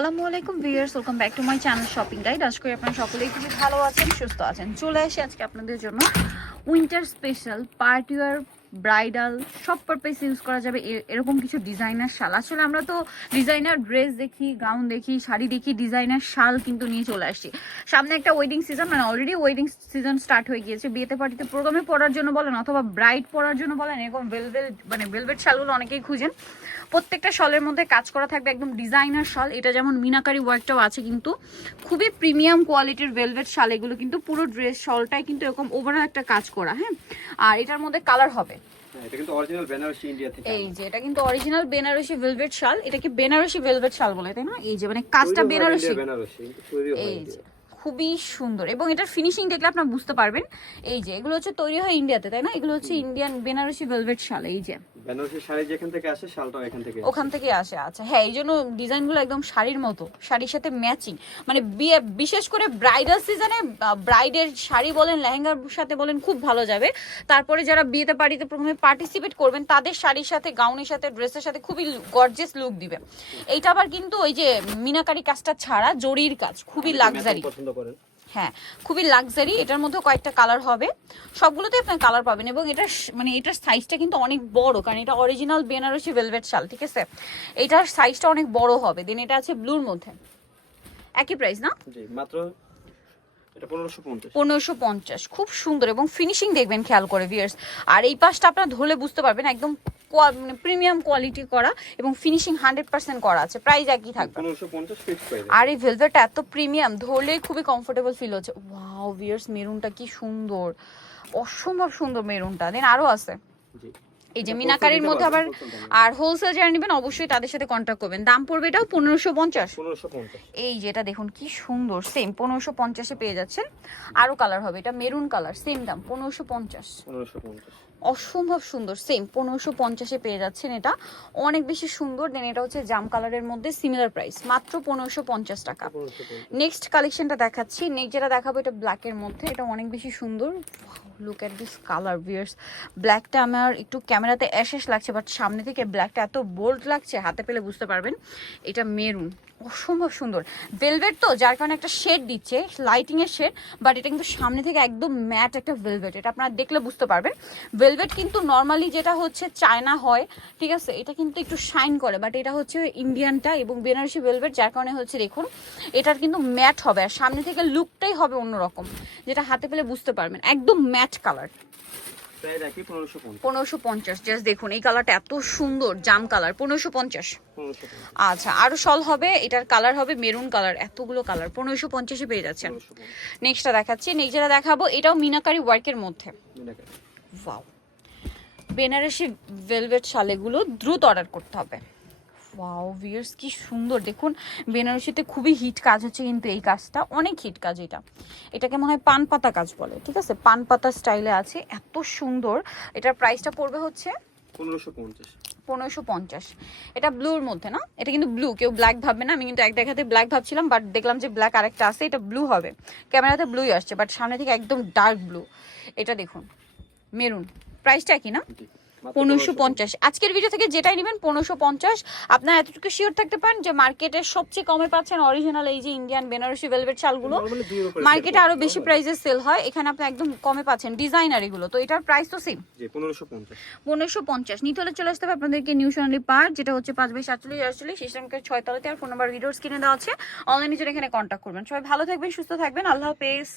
আসসালামু আলাইকুম viewers, welcome back to my channel shopping guide. আশা করি আপনারা সকলেই খুবই ভালো আছেন, সুস্থ আছেন। চলে আসি আজকে আপনাদের জন্য winter special party wear, bridal সব পারপাস ইউজ করা যাবে এরকম কিছু ডিজাইনার শাল। আসলে আমরা তো ডিজাইনার ড্রেস দেখি, গাউন দেখি, শাড়ি দেখি, ডিজাইনার শাল কিন্তু নিয়ে চলে আসছি। সামনে একটা ওয়েডিং সিজন, মানে অলরেডি ওয়েডিং সিজন স্টার্ট হয়ে গিয়েছে। বিয়েতে পার্টিতে প্রোগ্রামে পরার জন্য বলেন অথবা ব্রাইড পরার জন্য বলেন, এরকম ভেলভেট শালগুলো অনেকেই খুঁজেন। প্রত্যেকটা শলের মধ্যে কাজ করা থাকবে, একদম ডিজাইনার শাল। এটা যেমন মিনাকারি ওয়ার্কটাও আছে, কিন্তু খুবই প্রিমিয়াম কোয়ালিটির ভেলভেট শাল এগুলো। কিন্তু পুরো ড্রেস শলটাই কিন্তু এরকম ওভারঅল একটা কাজ করা। হ্যাঁ, আর এটার মধ্যে কালার হবে। এটা কিন্তু অরিজিনাল বেনারসি ইন্ডিয়া থেকে। এই যে এটা কিন্তু অরিজিনাল বেনারসি ভেলভেট শাল। এটা কি বেনারসি ভেলভেট শাল বলে, তাই না? এই যে মানে কাজটা বেনারসি। এই যে খুবই সুন্দর, এবং এটার ফিনিশিং দেখলে আপনারা বুঝতে পারবেন। এই যে এগুলো হচ্ছে তৈরি হয় ইন্ডিয়াতে, তাই না? এগুলো হচ্ছে ইন্ডিয়ান বেনারসি ভেলভেট শাল। এই যে বেনারসি শাড়ি যেখান থেকে আসে, শালটাও এখান থেকে ওখান থেকে আসে। আচ্ছা হ্যাঁ, এই জন্য ডিজাইনগুলো একদম শাড়ির মতো, শাড়ির সাথে ম্যাচিং। মানে বিশেষ করে ব্রাইডাল সিজনে ব্রাইডের শাড়ি বলেন, লেহেঙ্গার সাথে বলেন, খুব ভালো যাবে। তারপরে যারা বিয়েতে পার্টিতে প্রথমে পার্টিসিপেট করবেন, তাদের শাড়ির সাথে, গাউনের সাথে, ড্রেসের সাথে খুবই গর্জিয়াস লুক দিবে। এইটা আবার কিন্তু ওই যে মিনাকারি কাজটা ছাড়া জরির কাজ, খুবই লাক্সারি। পছন্দ করেন? হ্যাঁ, খুবই লাক্সারি। এটার মধ্যে কয়েকটা কালার হবে, সবগুলোতে আপনার কালার পাবেন। এবং এটার মানে এটার সাইজটা কিন্তু অনেক বড়, কারণ এটা অরিজিনাল বেনারসি ভেলভেট শাল, ঠিক আছে? এটার সাইজটা অনেক বড় হবে। দেন এটা আছে ব্লুর মধ্যে, একই প্রাইস না? জি, মাত্র এটা 1550। 1550, খুব সুন্দর। এবং ফিনিশিং দেখবেন খেয়াল করে ভিউয়ার্স। আর এই পাশটা আপনারা ধরলে বুঝতে পারবেন, একদম মানে প্রিমিয়াম কোয়ালিটি করা এবং ফিনিশিং 100% করা আছে। প্রাইস একই থাকবে 1550 ফিক্স প্রাইস। আর এই ভেলভেটটা এত প্রিমিয়াম, ধরলেই খুবই কমফোর্টেবল ফিল হচ্ছে। ওয়াও ভিউয়ার্স, মেরুনটা কি সুন্দর, অসম্ভব সুন্দর মেরুনটা। দেন আরো আছে জি, এই যে মিনাকারির মধ্যে আবার। আর হোলসেল যারা নেবেন অবশ্যই তাদের সাথে কন্ট্যাক্ট করবেন। দাম পড়বে এটাও 1550। এই যে এটা দেখুন কি সুন্দর, সেম 1550-এ পেয়ে যাচ্ছেন। আরো কালার হবে, এটা মেরুন কালার, সেম দাম 1550। অসম্ভব সুন্দর, সেম 1550-এ পেয়ে যাচ্ছেন। এটা অনেক বেশি সুন্দর। দেন এটা হচ্ছে জাম কালারের মধ্যে, সিমিলার প্রাইস, মাত্র 1550 টাকা। নেক্সট কালেকশনটা দেখাচ্ছি। নেক্সট যেটা দেখাবো এটা ব্ল্যাকের মধ্যে, এটা অনেক বেশি সুন্দর। Look at this colour viewers. ব্ল্যাকটা আমার একটু ক্যামেরাতে অ্যাশেশ লাগছে, বাট সামনে থেকে ব্ল্যাকটা এত বোল্ড লাগছে, হাতে পেলে বুঝতে পারবেন। এটা মেরুন, অসম্ভব সুন্দর। ভেলভেট তো, যার কারণে একটা শেড দিচ্ছে, লাইটিং এর শেড, বাট এটা কিন্তু সামনে থেকে একদম ম্যাট একটা ভেলভেট। এটা আপনারা দেখলে বুঝতে পারবেন। ভেলভেট কিন্তু নর্মালি যেটা হচ্ছে চায়না হয়, ঠিক আছে, এটা কিন্তু একটু শাইন করে, বাট এটা হচ্ছে ইন্ডিয়ানটা এবং বেনারসি ভেলভেট, যার কারণে হচ্ছে দেখুন এটার কিন্তু ম্যাট হবে। আর সামনে থেকে লুকটাই হবে অন্যরকম, যেটা হাতে পেলে বুঝতে পারবেন। একদম ম্যাট কালার, 1550। জাস্ট দেখুন এই কালারটা এত সুন্দর, জাম কালার, 1550। আচ্ছা, আরো শল হবে, এটার কালার হবে মেরুন কালার। এতগুলো কালার 1550-এ পেয়ে যাচ্ছেন। নেক্সটটা দেখাচ্ছি। নেক্সট যেটা দেখাবো এটাও মিনাকারি ওয়ার্কের মধ্যে। ওয়াও, বেনারসি ভেলভেট শালেগুলো দ্রুত অর্ডার করতে হবে। ওয়াও ভিউয়ার্স, কি সুন্দর দেখুন। বেনারসিতে খুবই হিট কাজ হচ্ছে, কিন্তু এই কাজটা অনেক হিট কাজ। এটাকে মনে হয় পান পাতা কাজ বলে, ঠিক আছে? পান পাতা স্টাইলে আছে, এত সুন্দর। এটার প্রাইসটা পড়বে হচ্ছে 1550। এটা ব্লুর মধ্যে না? এটা কিন্তু ব্লু, কেউ ব্ল্যাক ভাববে না। আমি কিন্তু এক দেখাতে ব্ল্যাক ভাবছিলাম, বাট দেখলাম যে ব্ল্যাক আরেকটা আছে, এটা ব্লু হবে। ক্যামেরাতে ব্লুই আসছে, বাট সামনে থেকে একদম ডার্ক ব্লু। এটা দেখুন মেরুন, প্রাইসটা কি না? 1550। আজকের ভিডিও থেকে যেটাই নেবেন 1550। আপনারা এতটুকু শিওর থাকতে পারেন যে মার্কেটের সবচেয়ে কমে পাচ্ছেন অরিজিনাল এই যে ইন্ডিয়ান বেনারসি ভেলভেট শালগুলো। মার্কেটে আরো বেশি প্রাইসে সেল হয়, এখানে আপনি একদম কমে পাচ্ছেন ডিজাইনার এগুলো। তো এটার প্রাইস তো সেম 1550। নিতে হলে চলে আসতে হবে আপনাদেরকে নিউ সোনালী পার্ক, যেটা হচ্ছে 5/47 ইসলামকের 6 তলাতে। আর ফোন নাম্বার ভিডিওস কিনে দেওয়া আছে, অনলাইনে জন্য এখানে কন্ট্যাক্ট করবেন। সবাই ভালো থাকবেন, সুস্থ থাকবেন, আল্লাহ হাফেজ।